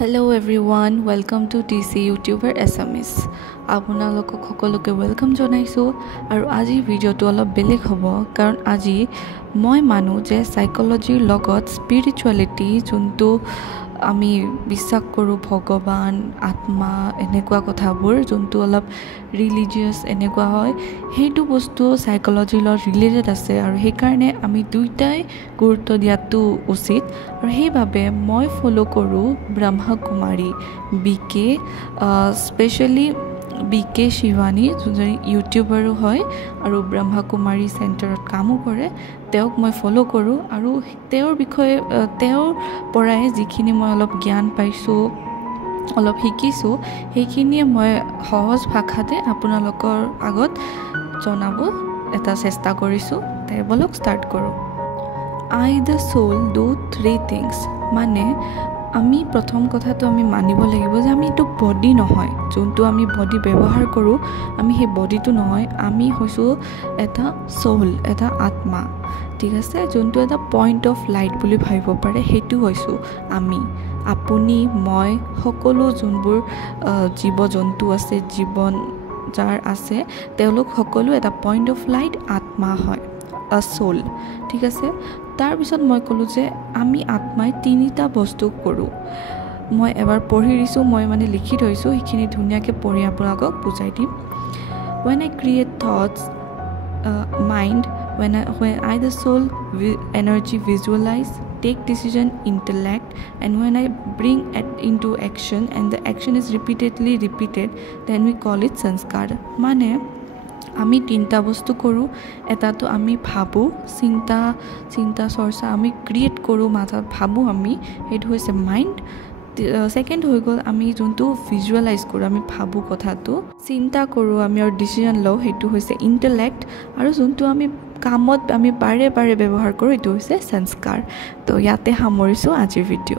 Hello everyone, welcome to TC YouTuber SMS. আপোনালোকক সকলোকে welcome জনাইছো আৰু আজি ভিডিওটো অলপ বেলেগ হ'ব কাৰণ আজি মই মানু যে সাইকোলজিৰ লগত স্পিৰিচুৱেলিটি যোনটো আমি বিশ্বাস কৰো ভগৱান আত্মা এনেকুৱা কথাবোৰ যোনটো অলপ ৰিলিজিয়াস এনেকুৱা হয় হেতু বস্তু সাইকোলজিৰ লগত ৰিলেটেড আছে আৰু সেই কাৰণে আমি দুইটাই গুৰুত্ব দিয়াটো উচিত আৰু সেইভাবে মই ফলো কৰো ব্ৰহ্মা কুমাৰী বিকে স্পেশালি বিকে শিৱানী যোনজনী ইউটিউবাৰো হয় আৰু ব্ৰহ্মা কুমাৰী চেণ্টাৰত কামো কৰে তেওঁক মই ফলো কৰো আৰু তেওঁৰ বিষয়ে তেওঁৰ পৰাই যিখিনি মই অলপ জ্ঞান পাইছো অলপ শিকিছো সেইখিনিয়ে মই সহজ ভাষাতে আপোনালোকৰ আগত জনাব এটা চেষ্টা কৰিছো তে বলক ষ্টাৰ্ট কৰো I the soul do three things মানে আমি প্ৰথম কথাটো আমি মানিব লাগিব যে আমি এটো বডি নহয় যোনটো আমি বডি ব্যৱহাৰ কৰো আমি সেই বডিটো নহয় আমি হৈছো এটা সোল এটা আত্মা ঠিক আছে যোনটো এটা পইণ্ট অফ লাইট বুলি ভাবিব পাৰে হেতু হৈছো আমি আপুনি মই সকলো যোনবোৰ জীৱ জন্তু আছে জীৱন যাৰ আছে তেওঁলোক সকলো এটা পইণ্ট অফ লাইট আত্মা হয় a soul ঠিক আছে তাৰ পিছত মই কলো যে আমি আত্মাই তিনিটা বস্তু কৰো মই এবাৰ পঢ়ি দিছো মই মানে লিখি থৈছো এইখিনি ধুনিয়াকে পঢ়ি আপোনাক বুজাই দিম when I create thoughts mind when I the soul energy visualize take decision intellect and when I bring it into action and the action is repeatedly repeated then we call it sanskar মানে আমি তিনটা বস্তু কৰো এটাটো আমি ভাবো চিন্তা চৰ্চা আমি ক্ৰিয়েট কৰো মাথাত ভাবো আমি হেতু হৈছে মাইন্ড সেকেন্ড হৈ গল আমি যোনটো ভিজুয়ালাইজ কৰো আমি ভাবো কথাটো চিন্তা কৰো আমি আৰু ডিসিশন লও হেতু হৈছে ইন্টেলেক্ট আৰু যোনটো আমি কামত আমি বাৰে বাৰে ব্যৱহাৰ কৰো এটো হৈছে সংস্কাৰ তো ইয়াতে সামৰিছো আজিৰ ভিডিও